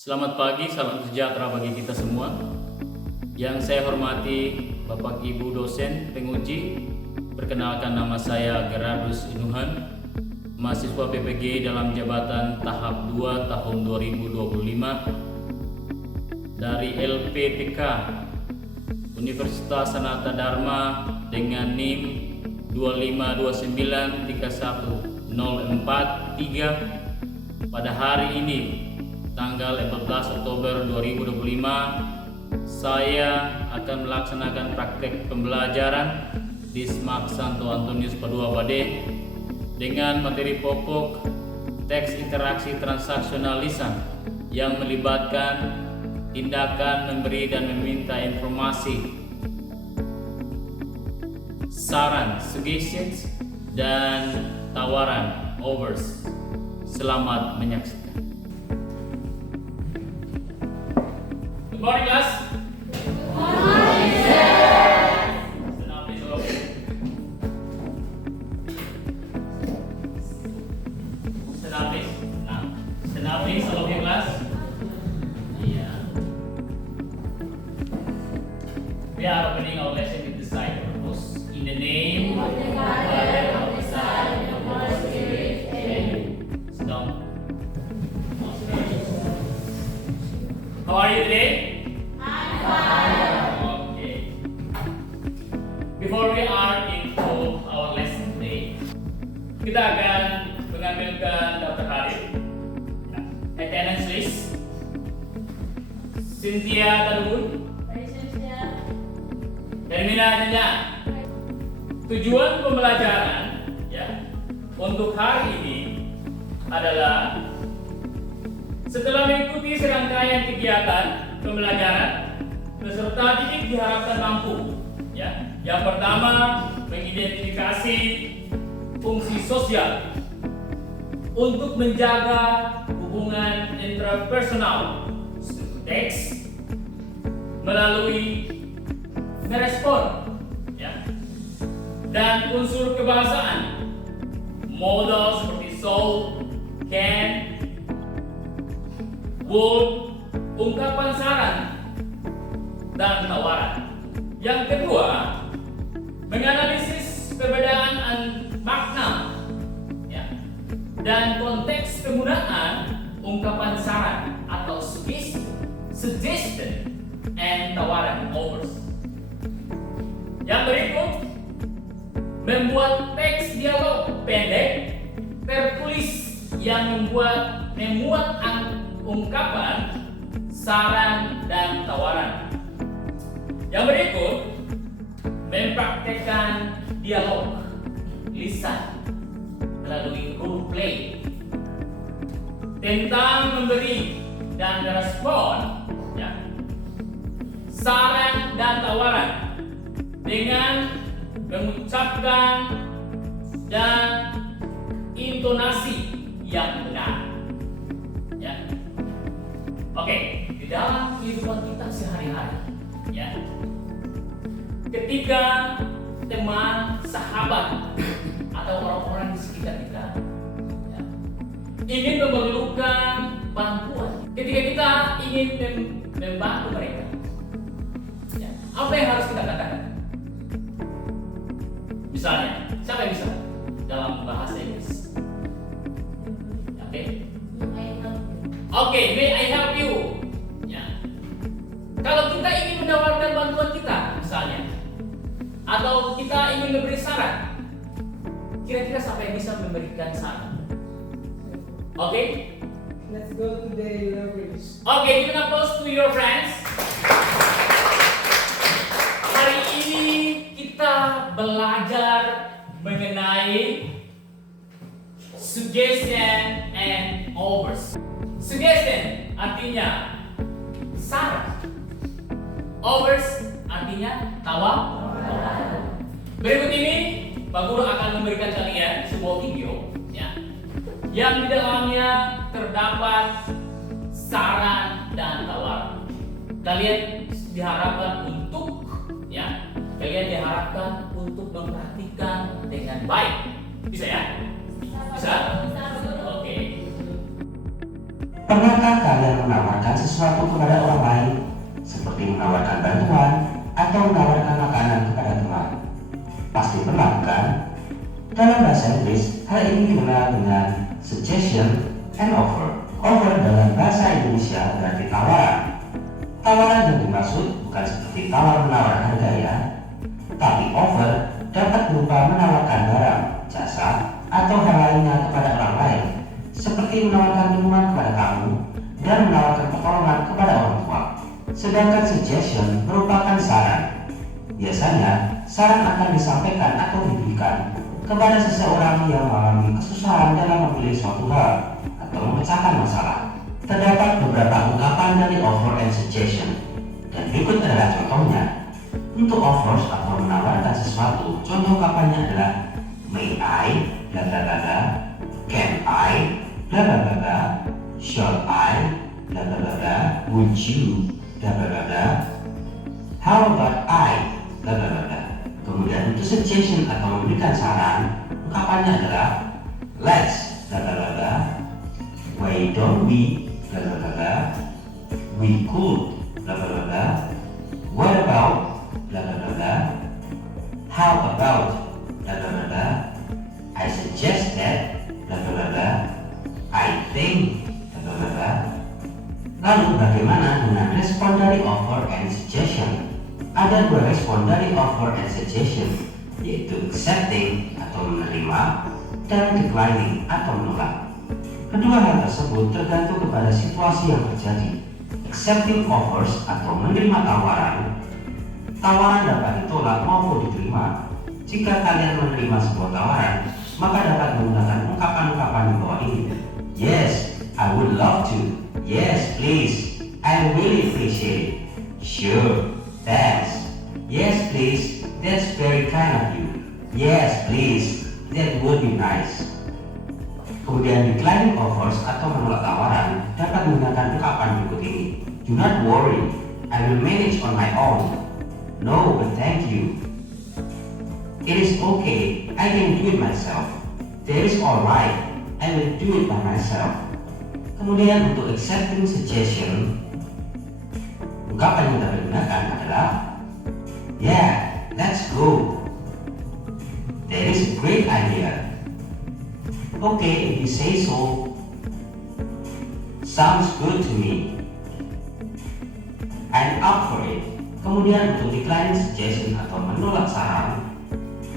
Selamat pagi, salam sejahtera bagi kita semua. Yang saya hormati Bapak Ibu dosen penguji, perkenalkan nama saya Gerardus Inuhan, mahasiswa PPG dalam jabatan tahap 2 tahun 2025 dari LPPK Universitas Sanata Dharma dengan NIM 259310443 pada hari ini tanggal 14 Oktober 2025. Saya akan melaksanakan praktek pembelajaran di SMAK Santo Antonius Padua Bade dengan materi pokok teks interaksi transaksional lisan yang melibatkan tindakan memberi dan meminta informasi, saran, suggestions, dan tawaran, offers. Selamat menyaksikan. Good morning, class. Good morning, sir. Stand up, please, all. Stand up, please. Now, stand up, please, all of you, class. Yeah. We are opening our lesson with the sign of the cross. In the name of the Father, of the Son, and of the Holy Spirit. Amen. Sit down. How are you today? Okay. Before we are into our lesson today, kita akan mengambilkan daftar hadir, attendance list. Cynthia Tarun, Hermina Janja. Tujuan pembelajaran untuk hari ini adalah setelah mengikuti serangkaian kegiatan pembelajaran, peserta didik diharapkan mampu. Yang pertama, mengidentifikasi fungsi sosial untuk menjaga hubungan intrapersonal, teks, melalui merespon, dan unsur kebahasaan, modal seperti so, can, would, ungkapan saran, dan tawaran. Yang kedua, menganalisis perbedaan makna dan konteks penggunaan ungkapan saran atau suggestion and tawaran, offers. Yang berikut, membuat teks dialog pendek tertulis yang memuat ungkapan saran dan tawaran. Yang berikut, mempraktekkan dialog lisan melalui role play tentang memberi dan merespon saran dan tawaran dengan mengucapkan dan intonasi yang benar. Oke, di dalam kehidupan kita sehari-hari, ketika teman, sahabat, atau orang-orang di sekitar kita ingin memerlukan bantuan, ketika kita ingin membantu mereka, apa yang harus kita katakan? Misalnya, siapa yang bisa dalam bahasa Inggris? Oke, may I help you? Kalau kita ingin menawarkan bantuan kita, misalnya, atau kita ingin memberi saran, kira-kira siapa yang bisa memberikan saran? Oke? Let's go to the leverage. Oke, give an applause to your friends. Hari ini kita belajar mengenai suggestion and offers. Suggestion artinya saran. Offers artinya tawaran. Berikut ini Pak Guru akan memberikan kalian sebuah video yang di dalamnya terdapat saran dan tawaran. Kalian diharapkan untuk memperhatikan dengan baik. Bisa ya? Bisa? Oke. Pernahkah kalian menawarkan sesuatu kepada orang lain, seperti menawarkan bantuan atau menawarkan makanan kepada teman. Pasti pernah bukan? Dalam bahasa Inggris, hal ini dikenal dengan suggestion and offer. Offer dalam bahasa Indonesia berarti tawaran. Tawaran yang dimaksud bukan seperti tawar-menawar harga ya, tapi offer dapat berupa menawarkan barang, jasa, atau hal lainnya kepada orang lain, seperti menawarkan minuman kepada kamu dan menawarkan pertolongan kepada orang tua. Sedangkan suggestion merupakan saran. Biasanya, saran akan disampaikan atau diberikan kepada seseorang yang mengalami kesusahan dalam memilih suatu hal atau memecahkan masalah. Terdapat beberapa ungkapan dari offer and suggestion, dan berikut adalah contohnya. Untuk offers atau menawarkan sesuatu, contoh ungkapannya adalah may I, bla bla bla bla, can I, bla bla bla bla, shall I, bla bla bla bla, would you, bla bla bla bla, how about I, bla bla bla bla. Kemudian untuk suggestion atau memberikan saran, ungkapannya adalah let's, bla bla bla bla, why don't we, bla bla bla bla, we could, bla bla bla bla, what about, bla bla bla bla, how about, bla bla bla bla, I suggest that, bla bla bla bla, I think, bla bla bla bla. Lalu bagaimana dengan respon dari offer and suggestion? Ada dua respon dari offer and suggestion, yaitu accepting atau menerima dan declining atau menolak. Kedua hal tersebut tergantung kepada situasi yang terjadi. Accepting offers atau menerima tawaran, tawaran dapat ditolak maupun diterima. Jika kalian menerima sebuah tawaran, maka dapat menggunakan ungkapan-ungkapan di bawah ini. Yes, I would love to. Yes, please. I really appreciate it. Sure, thanks. Yes, please. That's very kind of you. Yes, please. That would be nice. Kemudian declining offers atau menolak tawaran dapat menggunakan ungkapan berikut ini. Do not worry, I will manage on my own. No, but thank you. It is okay, I can do it myself. That is alright, I will do it by myself. Kemudian untuk accepting suggestion, ungkapan yang dapat digunakan adalah yeah, let's go. That is a great idea. Okay, if you say so. Sounds good to me. I'm up for it. Kemudian untuk declining suggestion atau menolak saran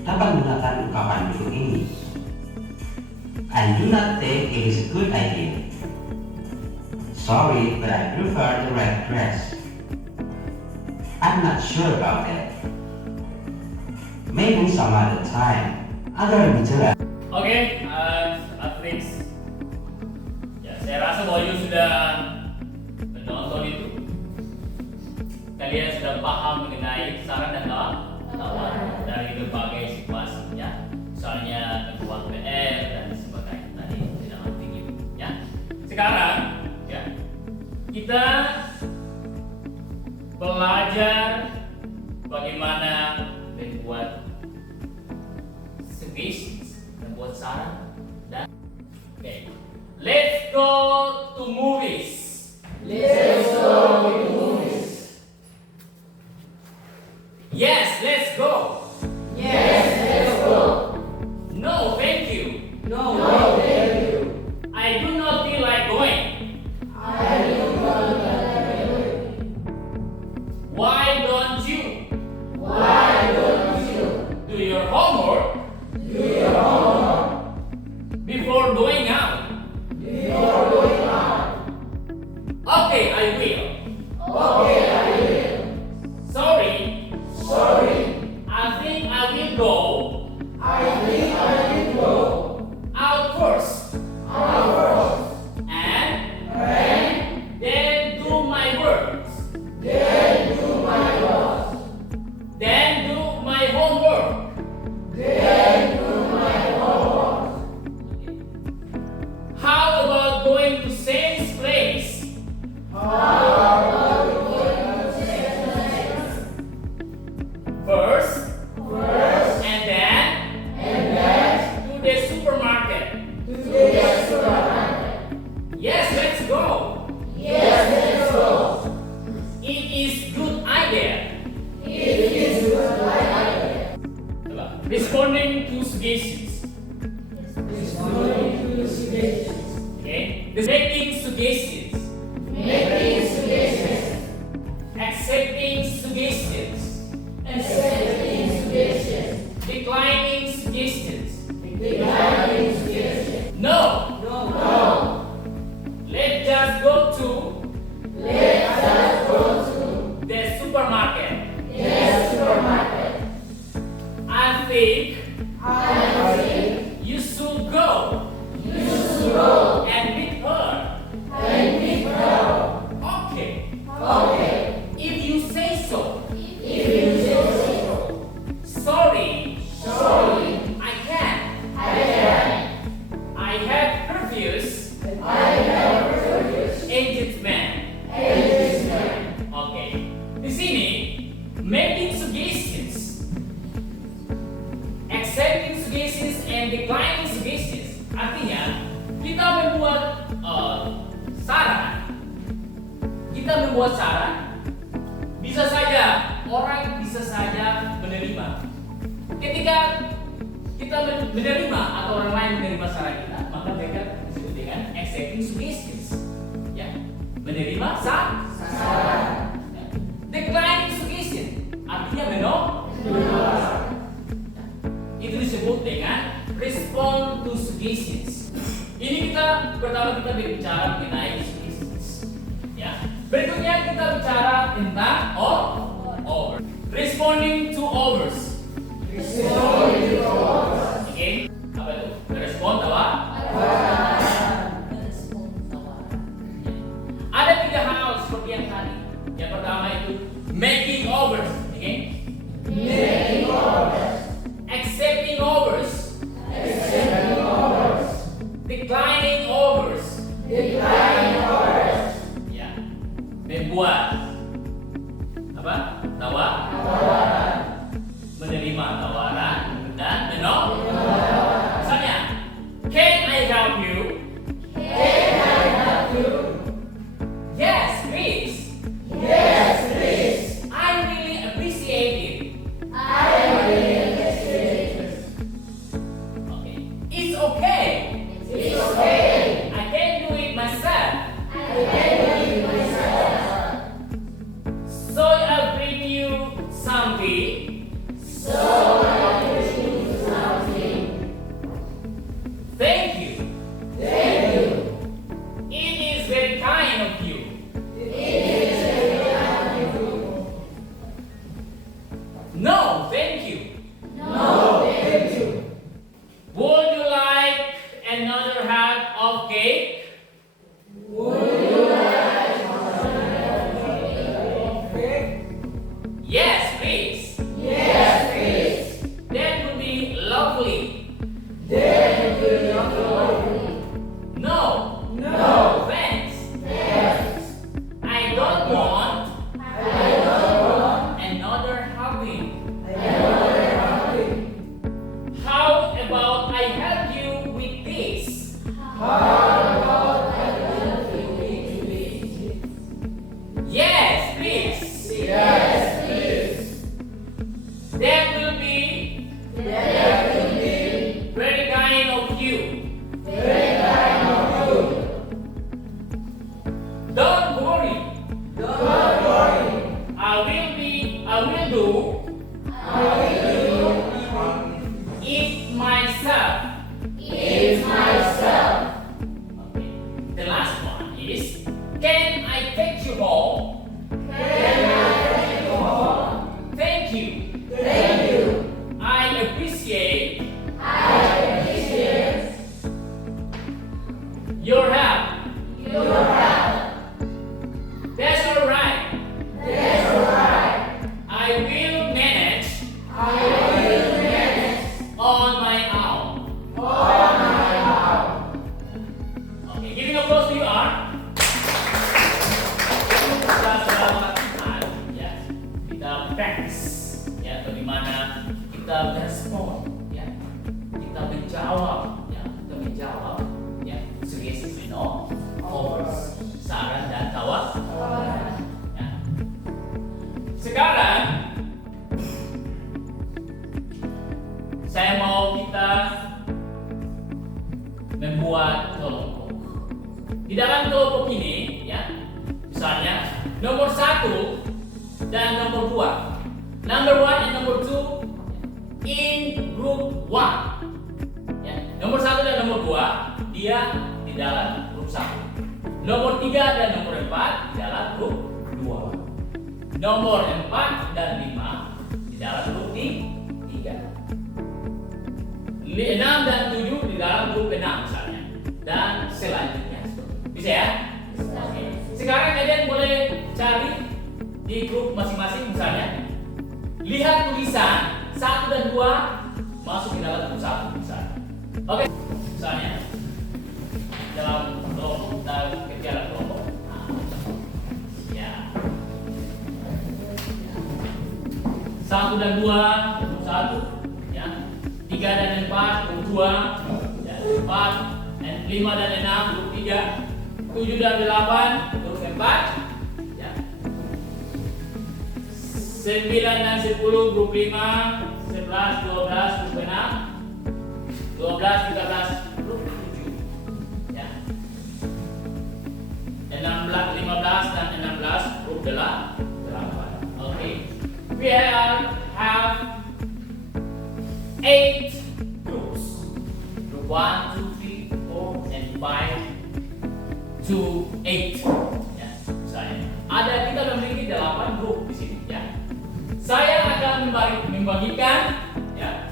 dapat menggunakan ungkapan berikut ini. I do not think it is a good idea. Sorry, but I prefer the red dress. I'm not sure about that. Maybe some other time. Agar lebih jelas. Oke, Netflix. Ya, saya rasa bahwa you sudah menonton itu. Kalian sudah paham mengenai saran dan tawaran dari berbagai situasi, ya. Misalnya membuat PR dan sebagainya. Tadi tidak penting itu, ya. Sekarang, ya, kita belajar bagaimana membuat suggestions, membuat saran dan okay. Let's go to movies. Let's go to movies. Yes, let's go. Yes, let's go. No, thank you. No, thank you. I do not feel like going. I don't want to go. Why don't you Why don't you do your homework do your homework before going out? before going out? Okay, I will. Okay, I will. Sorry, Sorry, I think I will go I think I will go out first out first and and then do my work. then do my work. Then do my homework. Then do my homework. How about going to Sam's place? How about going Making suggestions. Accepting suggestions. Accepting suggestions. Declining suggestions. Declining suggestions. No. No. Let's just go to Let us go to the supermarket. the supermarket. I think I think you should go you should go and meet her. and meet her. Okay. Okay. If you say so. If you say so. Sorry. Sorry. I can't. I can. I have previous I have refused. engagement. Engagement. Oke. Di sini making suggestions, accepting suggestions, and declining suggestions. Artinya kita membuat saran. Kita membuat saran. Bisa saja orang bisa saja menerima. Ketika kita menerima atau orang lain menerima saran kita, maka mereka disebut dengan accepting suggestions. Ya, menerima saran. Ya. Declining suggestion artinya menolak. Itu disebut dengan respond to suggestions. Ini pertama kita berbicara mengenai suggestions. Ya. Berikutnya kita bicara tentang over. Responding to overs. Responding to orders. Oke, apa itu? Respon tawaran. Ada 3 hal seperti yang tadi. Yang pertama itu making overs, oke? Making orders. Accepting overs, Accepting orders. declining overs. Declining orders. Ya, membuat apa? Tawaran. Menerima tawaran dan menolak. Misalnya, can I help you? Can I help you? Yes, please. Yes, please. I really appreciate it. I really appreciate it. Okay. It's okay. It's okay. I can do it myself. I can do it myself. So I'll bring you something. So I bring you something. Thank you. Thank you. It is very kind of you. It is very kind of you. No, thank you. No, thank you. Would you like another half of cake? Would you like Okay. Yes, please. Yes, please. That would be lovely. That will be lovely. No. No. Thanks. Thanks. I don't want I don't want another helping. another helping. How about I help you with this? How about I help you with this? Yes, please. Yes, please. That will be That will be very kind of you. very kind of you. Don't worry. Don't worry. I will do I will it myself. it myself. Okay. The last one is, can I take you home? Can I take you home? Thank you. Thank you. I appreciate I appreciate your help. your help. That's all right. That's alright. I will manage I will manage on my own. on my own. Okay, giving applause to you are. Kita sudah melakukan, ya, kita practice, ya, bagaimana kita berespon, ya, kita menjawab, ya, suggestions and offers, saran dan tawaran. Ya. Sekarang saya mau kita membuat kelompok. Di dalam kelompok ini, ya, nomor 1 dan nomor 2. Number 1 and number 2 in group 1. Ya, nomor 1 dan nomor 2 dia di dalam grup 1. Nomor 3 dan nomor 4 di dalam grup 2. Nomor 4 dan 5 di dalam grup 3. 6 dan 7 di dalam grup 6 misalnya. Dan selanjutnya. Bisa ya? Oke. Sekarang kalian boleh cari di grup masing-masing misalnya. Lihat tulisan 1 dan 2 masuk di dalam grup 1 misalnya. Oke. Misalnya dalam kelompok dan kegiatan kelompok. Nah, ya. 1 dan 2 grup 1 ya. 3 dan 4 grup 2 ya. 4 dan 5 dan 6 grup 3. 7 dan 8 grup 4 ya. 9 dan 10 grup 5, 11, 12 grup 6, 12, 13 grup 7 ya. 16, 15 dan 16 grup 8. Oke. We have 8 groups. Group 1, 2, 3, 4 and 5 to 8 ya, misalnya. Kita memiliki 8 grup di sini ya. Saya akan membagikan ya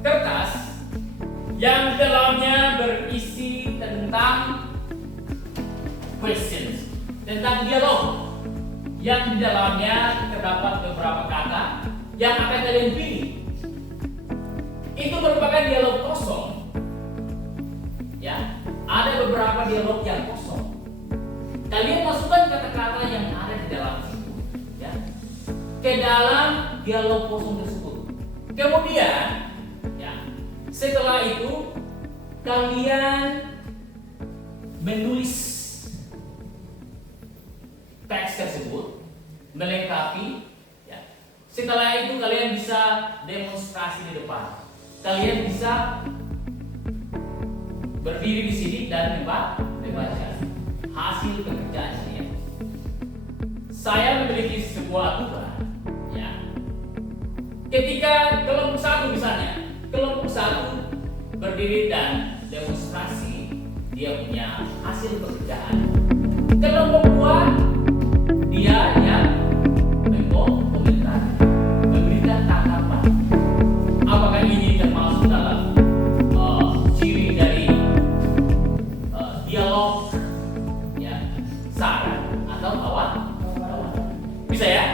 kertas yang dalamnya berisi tentang questions, tentang dialog yang di dalamnya terdapat beberapa kata yang akan kalian pilih. Itu merupakan dialog kosong. Ya, ada beberapa dialog yang kosong. Kalian masukkan kata-kata yang ada di dalam situ, ya, ke dalam dialog kosong tersebut. Kemudian, ya, setelah itu kalian menulis teks tersebut, melengkapi. Ya. Setelah itu kalian bisa demonstrasi di depan. Kalian bisa berdiri di sini dan membaca hasil pekerjaan saya. Saya memiliki sebuah aturan, ya. Ketika kelompok 1 misalnya, kelompok 1 berdiri dan demonstrasi dia punya hasil pekerjaan. Kelompok 2 dia yang mengomentari, memberikan tanggapan. Apakah ini termasuk dalam ciri dari dialog ya, saran atau kawan? Bisa ya?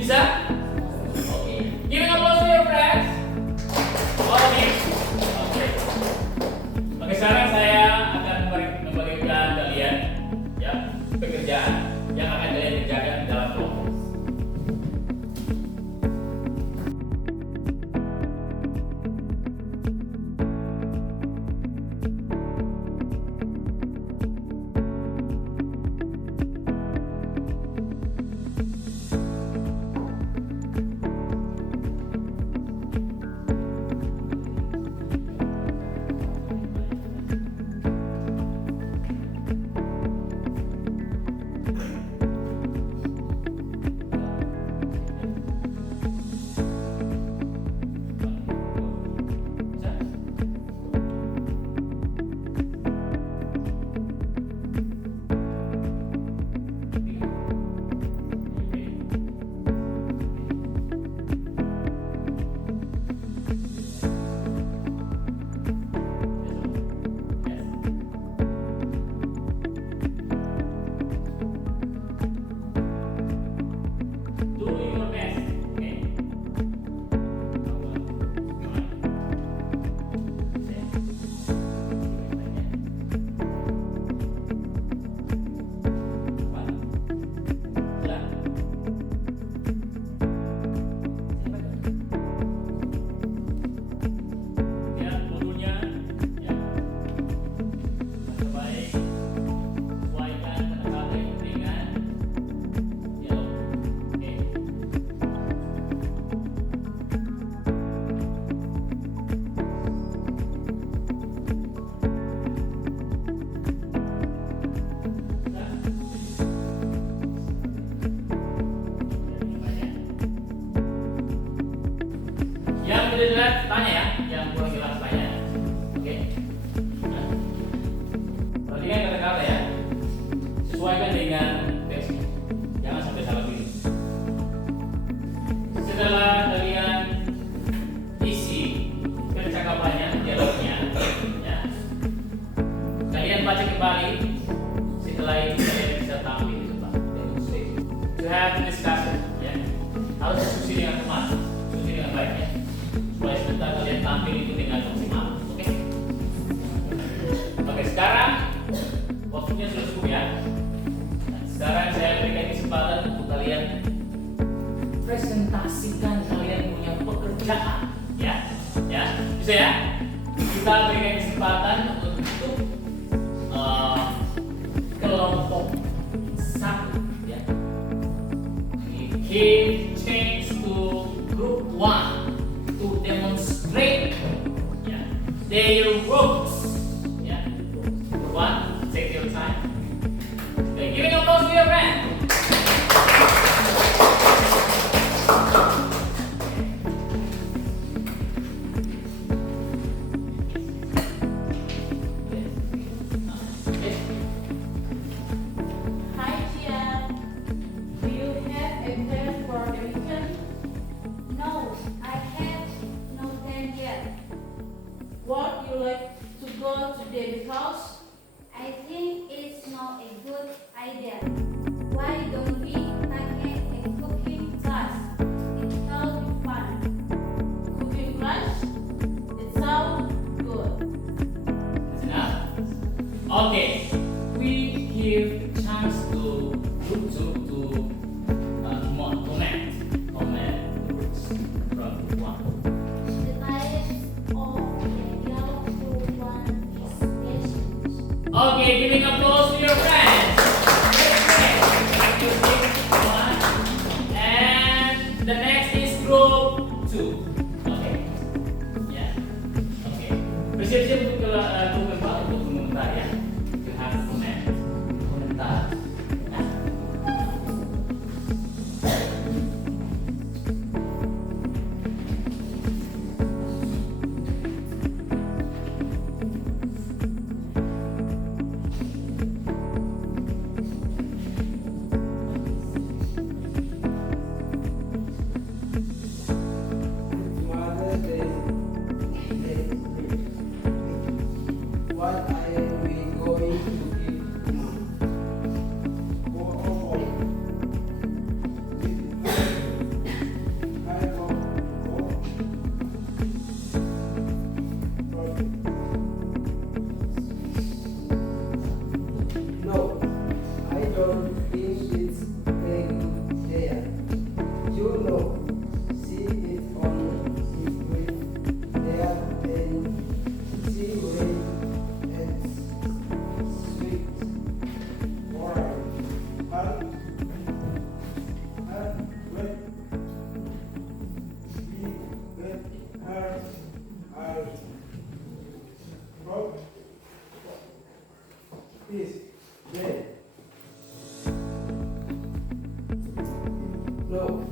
Bisa? Oke. Give an applause to your friends. Oke. Oke, sekarang saya akan membagikan kalian ya pekerjaan yang akan kalian kerjakan dalam kelompok. setelah itu kalian bisa tampil di depan demonstrate to have discussion, ya. Harus diskusi dengan teman, diskusi dengan baik, ya, supaya sebentar kalian tampil itu dengan maksimal. Oke? Oke, sekarang waktunya sudah cukup, ya. Nah, sekarang saya berikan kesempatan untuk kalian presentasikan kalian punya pekerjaan, ya, ya, bisa ya. Kita berikan kesempatan untuk kelompok satu, ya. We give chance to group 1 to demonstrate, ya, their works, ya. Group 1, take your time. Okay, giving applause to your friend. Hi, Tia. Do you have a plan for the weekend? No, I have no plan yet. What you like to go today because I think it's not a good idea. Why don't we take a cooking class? It will be fun. cooking class? It sounds good. That's enough. Okay, we give chance to group 2 to comment groups from group 1. The types of the yellow one is patience. Okay, giving applause to your friends. Great, great. Thank you, group 1. And the next is group 2. Okay. Yeah. Okay. Bersiap-siap untuk group keempat untuk komentar, ya. You have to comment. Komentar. Nah. Mother's Day next week. What are we going to give mom? Oh, I don't go. No, I don't think it's a good idea. You know, see it on the screen there and see when it's sweet. Alright. When we get her, I'll drop this day. No.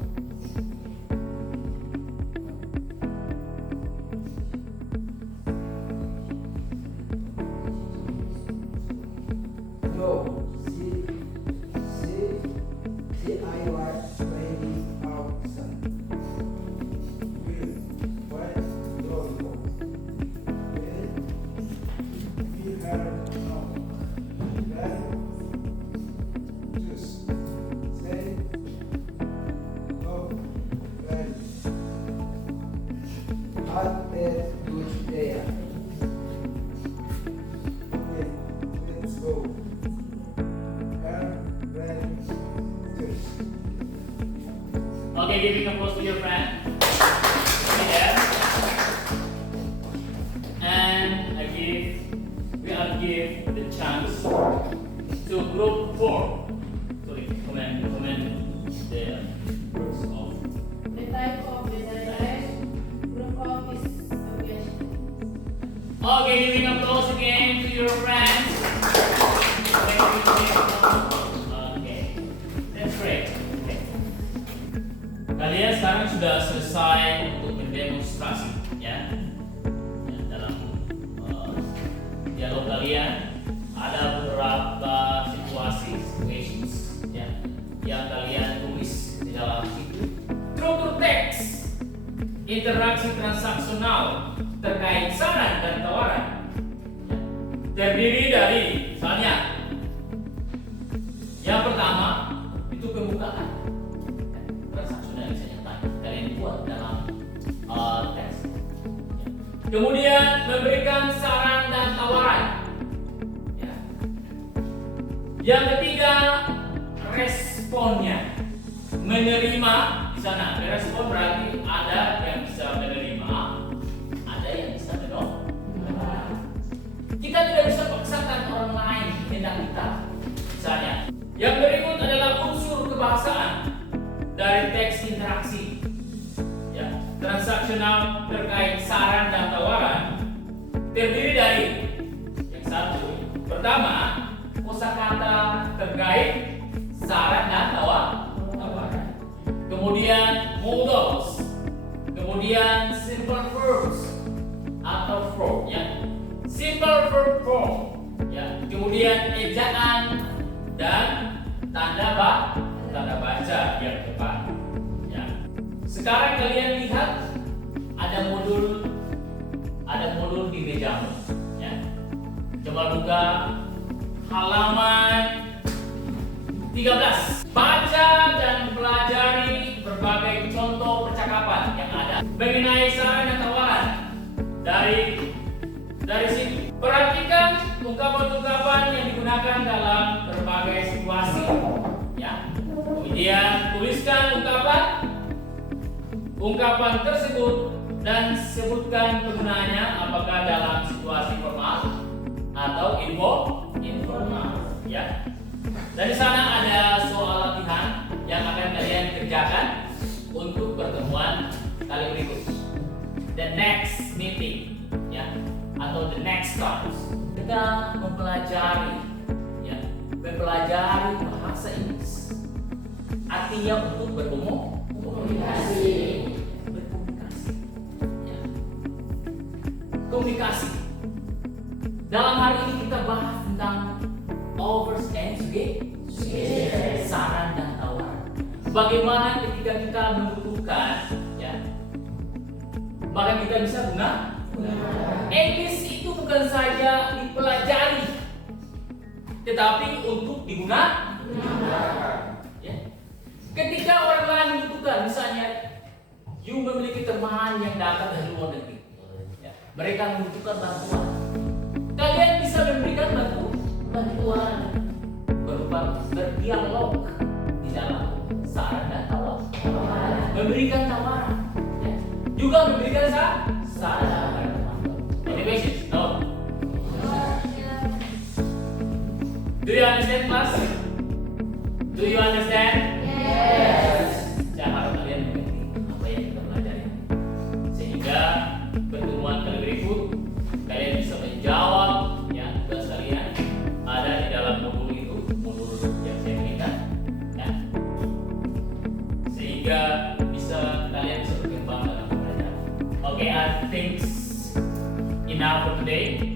No, see, I was ready outside. What don't go? We have no. Then just say go ready. Have a good day. Okay, let's go. Okay, giving applause to your friend. Yeah. And I'll give the chance to group 4. Sorry, comment the groups of. The type of the direct group of is aviation. Okay, giving applause again to your friends. Okay, that's great. Okay. Kalian sekarang sudah selesai untuk mendemonstrasi, ya. Ya, dalam dialog kalian ada beberapa situations, ya, yang kalian tulis di dalam situ. Struktur teks, interaksi transaksional terkait saran dan tawaran, ya, terdiri dari misalnya Kemudian memberikan saran dan tawaran. Ya. Yang ketiga, responnya. Menerima di sana. Respon berarti ada yang bisa menerima, ada yang bisa menolak. Kita tidak bisa paksakan orang lain kehendak kita. Misalnya, yang berikut adalah unsur kebahasaan dari teks interaksi. Ya, transaksional terkait saran dan tawaran terdiri dari yang satu. Pertama, kosakata terkait saran dan tawaran. Kemudian modals. Kemudian simple verbs atau verb ya. Simple verb form ya. Kemudian ejaan dan tanda baca yang tepat ya. Sekarang kalian lihat ada modul di mejamu ya. Coba buka halaman 13. Baca dan pelajari berbagai contoh percakapan yang ada mengenai saran dan tawaran dari sini. Perhatikan ungkapan-ungkapan yang digunakan dalam berbagai situasi ya. Kemudian tuliskan ungkapan tersebut dan sebutkan penggunaannya apakah dalam situasi formal atau informal ya. Dari sana ada soal latihan yang akan kalian kerjakan untuk pertemuan kali berikut. The next meeting ya, atau the next class. Kita mempelajari bahasa Inggris. Artinya untuk berkomunikasi. Ya. Komunikasi. Dalam hari ini kita bahas tentang offers and saran dan tawaran. Bagaimana ketika kita membutuhkan, ya, maka kita bisa gunakan. Inggris itu bukan saja dipelajari, tetapi untuk digunakan. Ya. Ketika orang lain membutuhkan, misalnya, you memiliki teman yang datang dari luar negeri, ya, mereka membutuhkan bantuan. Kalian bisa memberikan bantuan berupa berdialog di dalam saran dan tawaran, memberikan tawaran, ya. Juga memberikan saran. Motivation, no? Do you understand, class? Do you understand? Yes. Saya harap kalian mengerti apa yang kita pelajari, sehingga pertemuan kali berikut kalian bisa menjawab ya tugas kalian ada di dalam modul itu, modul yang saya berikan ya. Sehingga kalian bisa berkembang dalam belajar. Okay, I think enough for today.